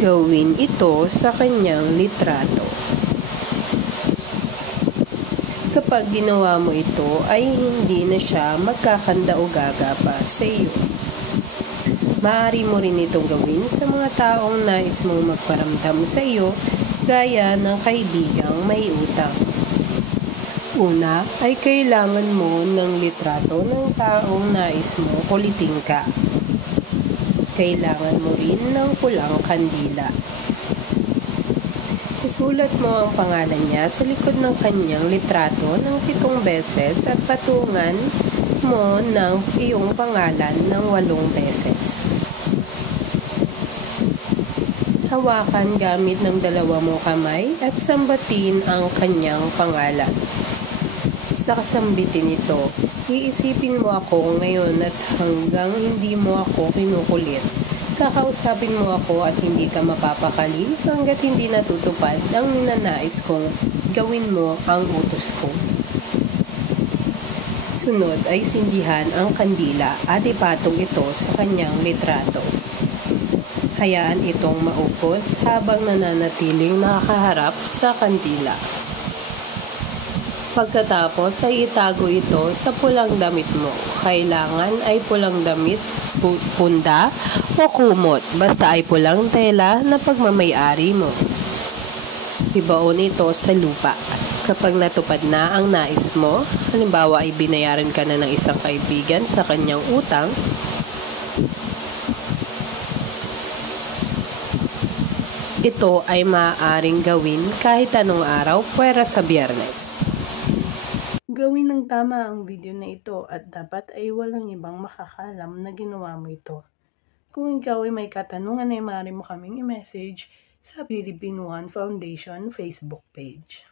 Gawin ito sa kanyang litrato. Kapag ginawa mo ito ay hindi na siya magkakanda o gagapa sa iyo. Maaari mo rin itong gawin sa mga taong nais mong magparamdam sa iyo gaya ng kaibigang may utang. Una ay kailangan mo ng litrato ng taong nais mo kulitin ka. Kailangan mo rin ng pulang kandila. Isulat mo ang pangalan niya sa likod ng kanyang litrato ng 7 beses at patungan mo ng iyong pangalan ng 8 beses. Hawakan gamit ng 2 mong kamay at sambatin ang kanyang pangalan. Sa kasambitin nito, iisipin mo ako ngayon at hanggang hindi mo ako kinukulit. Kakausapin mo ako at hindi ka mapapakali hanggat hindi natutupad ang ninanais kong gawin mo ang utos ko. Sunod ay sindihan ang kandila at ipatong ito sa kanyang litrato. Hayaan itong maupos habang nananatiling nakaharap sa kandila. Pagkatapos ay itago ito sa pulang damit mo. Kailangan ay pulang damit, punda o kumot. Basta ay pulang tela na pagmamay-ari mo. Ibaon ito sa lupa. Kapag natupad na ang nais mo, halimbawa ay binayaran ka na ng isang kaibigan sa kanyang utang, ito ay maaaring gawin kahit anong araw puwera sa Biyernes. Gawin ng tama ang video na ito at dapat ay walang ibang makakalam na ginawa mo ito. Kung ikaw ay may katanungan ay maaari mo kaming i-message sa Philippine One Foundation Facebook page.